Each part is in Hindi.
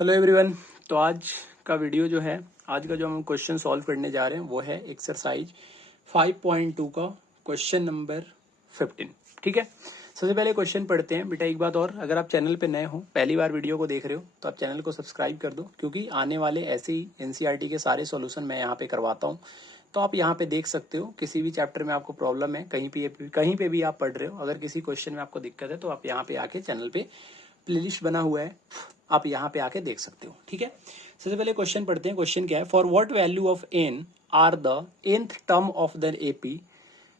Hello everyone. तो आज का वीडियो जो है, आज का जो हम क्वेश्चन सॉल्व करने जा रहे हैं वो है एक्सरसाइज 5.2 का क्वेश्चन नंबर 15। ठीक है, सबसे पहले क्वेश्चन पढ़ते हैं। बेटा एक बात और, अगर आप चैनल पे नए हो, पहली बार वीडियो को देख रहे हो, तो आप चैनल को सब्सक्राइब कर दो, क्योंकि आने वाले ऐसे ही एनसीईआरटी के सारे सॉल्यूशन मैं यहाँ पे करवाता हूँ। तो आप यहाँ पे देख सकते हो, किसी भी चैप्टर में आपको प्रॉब्लम है, कहीं पे भी आप पढ़ रहे हो, अगर किसी क्वेश्चन में आपको दिक्कत है तो आप यहाँ पे आके चैनल पे प्लेलिस्ट बना हुआ है, आप यहाँ पे आके देख सकते हो। ठीक है, सबसे पहले क्वेश्चन पढ़ते हैं। क्वेश्चन क्या है? For what value of n are the nth term of the AP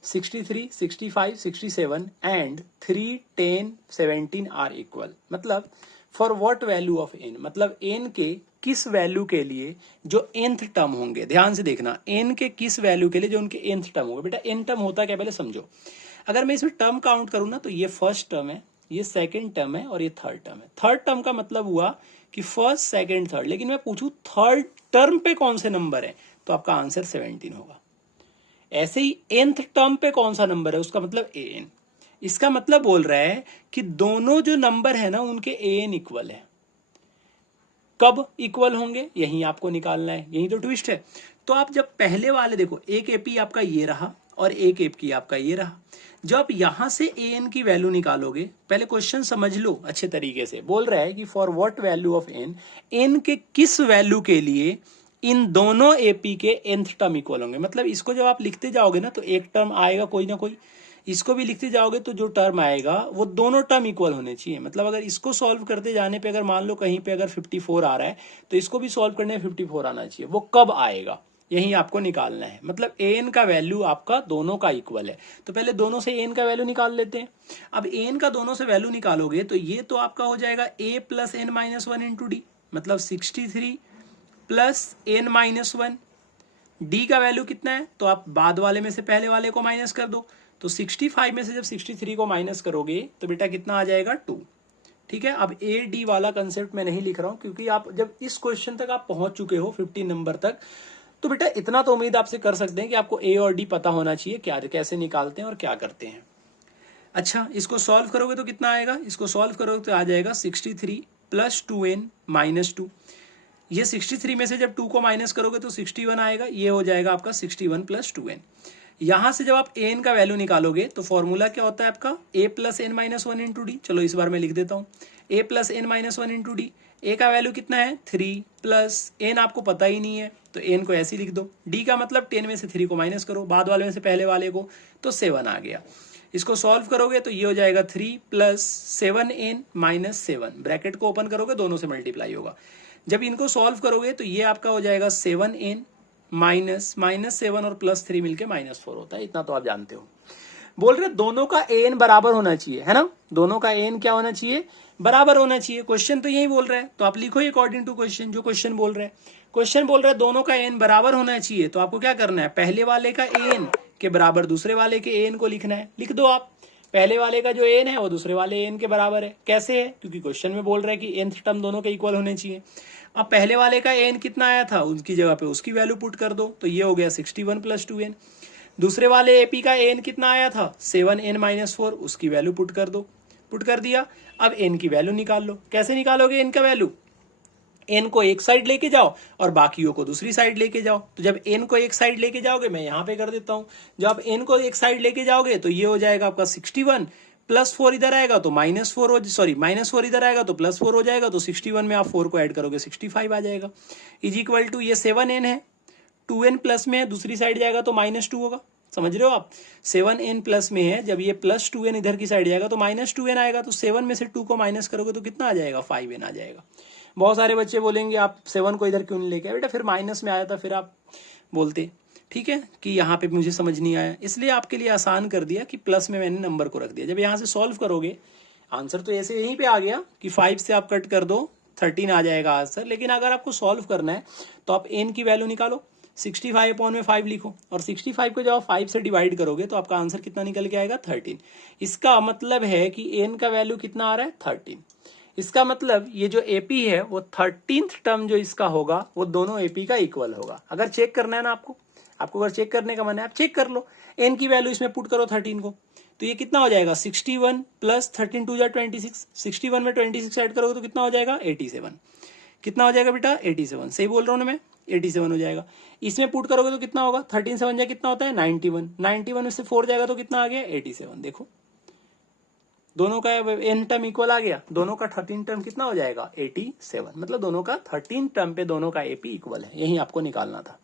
63, 65, 67 and 3, 10, 17 are equal. मतलब for what value of n, मतलब एन के किस वैल्यू के लिए जो nth टर्म होंगे। ध्यान से देखना, एन के किस वैल्यू के लिए जो उनके nth टर्म होंगे। बेटा एन टर्म होता क्या, पहले समझो। अगर मैं इसमें टर्म काउंट करूं ना, तो ये फर्स्ट टर्म है, ये सेकंड टर्म है और ये थर्ड टर्म है। थर्ड टर्म का मतलब हुआ कि फर्स्ट, सेकंड, थर्ड। लेकिन मैं पूछूं थर्ड टर्म पे कौन से नंबर है, तो आपका आंसर 17 होगा। ऐसे ही nth टर्म पे कौन सा नंबर है, उसका मतलब an। इसका मतलब बोल रहा है कि दोनों जो नंबर है ना, उनके an इक्वल है। कब इक्वल होंगे, यही आपको निकालना है, यही तो ट्विस्ट है। तो आप जब पहले वाले देखो, एक एपी आपका ये रहा और एक एपी आपका ये रहा। जब आप यहां से एन की वैल्यू निकालोगे, पहले क्वेश्चन समझ लो अच्छे तरीके से। बोल रहा है कि for what value of n, n के किस वैल्यू के लिए इन दोनों एपी के nth टर्म इक्वल होंगे। मतलब इसको जब आप लिखते जाओगे ना, तो एक टर्म आएगा कोई ना कोई, इसको भी लिखते जाओगे तो जो टर्म आएगा वो दोनों टर्म इक्वल होने चाहिए। मतलब अगर इसको सॉल्व करते जाने पे, अगर मान लो कहीं पे अगर 54 आ रहा है, तो इसको भी सॉल्व करने में 54 आना चाहिए। वो कब आएगा, यही आपको निकालना है। मतलब एन का वैल्यू आपका दोनों का इक्वल है। तो पहले दोनों से एन का वैल्यू निकाल लेते हैं। अब एन का दोनों से वैल्यू निकालोगे तो ये तो आपका हो जाएगा a plus n minus one into d, मतलब 63 plus n minus one. D का वैल्यू कितना है, तो आप बाद वाले में से पहले वाले को माइनस कर दो। तो 65 में से जब 63 को माइनस करोगे तो बेटा कितना आ जाएगा, 2। ठीक है, अब ए डी वाला कंसेप्ट मैं नहीं लिख रहा हूं, क्योंकि आप जब इस क्वेश्चन तक आप पहुंच चुके हो 15 नंबर तक, तो बेटा इतना तो उम्मीद आपसे कर सकते हैं कि आपको ए और डी पता होना चाहिए, क्या कैसे निकालते हैं और क्या करते हैं। अच्छा, इसको सॉल्व करोगे तो कितना आएगा, इसको सॉल्व करोगे तो आ जाएगा 63 प्लस 2n माइनस 2। ये 63 में से जब 2 को माइनस करोगे तो 61 आएगा। ये हो जाएगा आपका 61 प्लस 2n। यहां से जब आप एन का वैल्यू निकालोगे तो फॉर्मूला क्या होता है आपका, a plus n minus one into d. चलो इस बार मैं लिख देता हूँ, a plus n minus one into d. A का वैल्यू कितना है, 3 प्लस एन आपको पता ही नहीं है, तो एन को ऐसे ही लिख दो। डी का मतलब 10 में से 3 को माइनस करो, बाद वाले में से पहले वाले को, तो 7 आ गया। इसको सॉल्व करोगे तो ये हो जाएगा 3 प्लस 7n माइनस 7। ब्रैकेट को ओपन करोगे, दोनों से मल्टीप्लाई होगा। जब इनको सॉल्व करोगे तो ये आपका हो जाएगा 7n माइनस 7 और प्लस 3 मिलके -4 होता है। इतना तो आप जानते हो। बोल रहे दोनों का an बराबर होना चाहिए, है ना। दोनों का an क्या होना चाहिए, बराबर होना चाहिए। क्वेश्चन तो यही बोल रहा है, तो आप लिखो अकॉर्डिंग टू क्वेश्चन, जो क्वेश्चन बोल रहा है। क्वेश्चन बोल रहा है दोनों का an बराबर होना चाहिए, तो आपको क्या करना है, पहले वाले का an के बराबर दूसरे वाले के an को लिखना है। लिख दो आप, पहले वाले का जो an है वो दूसरे वाले an के बराबर है। कैसे है, क्योंकि क्वेश्चन में बोल रहा है कि nth टर्म दोनों के इक्वल होने चाहिए। अब पहले वाले का an कितना आया था, उसकी जगह पे उसकी वैल्यू पुट कर दो, तो ये हो गया 61 प्लस 2n। दूसरे वाले एपी का एन कितना आया था, 7n माइनस 4, उसकी वैल्यू पुट कर दो। पुट कर दिया। अब एन की वैल्यू निकाल लो। कैसे निकालोगे एन का वैल्यू, एन को एक साइड लेके जाओ और बाकियों को दूसरी साइड लेके जाओ। तो जब एन को एक साइड लेके जाओगे, मैं यहां पे कर देता हूं, जब आप एन को एक साइड लेके जाओगे तो ये हो जाएगा आपका 61 प्लस 4 इधर आएगा तो -4 हो, सॉरी -4 इधर आएगा तो +4 हो जाएगा। तो 61 में आप 4 को ऐड करोगे 65 आ जाएगा। इज इक्वल टू, ये 7n है, 2n प्लस में है, दूसरी साइड जाएगा तो -2 होगा। समझ रहे हो आप, 7n प्लस में है, जब ये प्लस 2n इधर की साइड जाएगा तो -2n आएगा। तो 7 में से 2 को माइनस करोगे तो कितना आ जाएगा, 5n आ जाएगा। बहुत सारे बच्चे बोलेंगे आप 7 को इधर क्यों नहीं लेके आए, बेटा फिर माइनस में आया था, फिर आप बोलते ठीक है कि यहाँ पे मुझे समझ नहीं आया, इसलिए आपके लिए आसान कर दिया कि प्लस में मैंने नंबर को रख दिया। जब यहाँ से सॉल्व करोगे, आंसर तो ऐसे यहीं पे आ गया कि 5 से आप कट कर दो, 13 आ जाएगा आंसर। लेकिन अगर आपको सॉल्व करना है तो आप एन की वैल्यू निकालो, 65 अपॉन में 5 लिखो, और 65 को जब आप 5 से डिवाइड करोगे तो आपका आंसर कितना निकल के आएगा, 13। इसका मतलब है कि एन का वैल्यू कितना आ रहा है, 13। इसका मतलब ये जो एपी है वो 13th टर्म जो इसका होगा वो दोनों एपी का इक्वल होगा। अगर चेक करना है ना आपको अगर चेक करने का मन है, आप चेक कर लो। एन की वैल्यू इसमें पुट करो 13 को, तो ये कितना हो जाएगा, 61 प्लस 13 2 जा 26। 61 में 26 ऐड करोगे तो कितना हो जाएगा, 87। कितना हो जाएगा बेटा 87, सही बोल रहा हूँ ना मैं, 87 हो जाएगा। इसमें पुट करोगे तो कितना होगा, 13 7 जाए कितना होता है 91, 91 में से 4 जाएगा तो कितना आ गया 87। देखो दोनों का एन टर्म इक्वल आ गया, दोनों का 13 टर्म कितना हो जाएगा 87, मतलब दोनों का 13 टर्म पे दोनों का एपी इक्वल है, यही आपको निकालना था।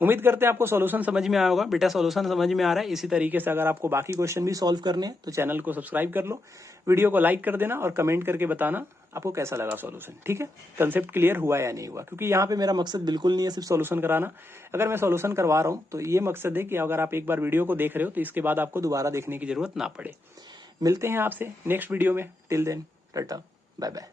उम्मीद करते हैं आपको सॉल्यूशन समझ में आया होगा। बेटा सॉल्यूशन समझ में आ रहा है, इसी तरीके से अगर आपको बाकी क्वेश्चन भी सॉल्व करने हैं तो चैनल को सब्सक्राइब कर लो, वीडियो को लाइक कर देना और कमेंट करके बताना आपको कैसा लगा सॉल्यूशन, ठीक है, कंसेप्ट क्लियर हुआ या नहीं हुआ। क्योंकि यहाँ पे मेरा मकसद बिल्कुल नहीं है सिर्फ सॉल्यूशन कराना, अगर मैं सॉल्यूशन करवा रहा हूँ तो ये मकसद है कि अगर आप एक बार वीडियो को देख रहे हो तो इसके बाद आपको दोबारा देखने की जरूरत ना पड़े। मिलते हैं आपसे नेक्स्ट वीडियो में, till then tata bye bye.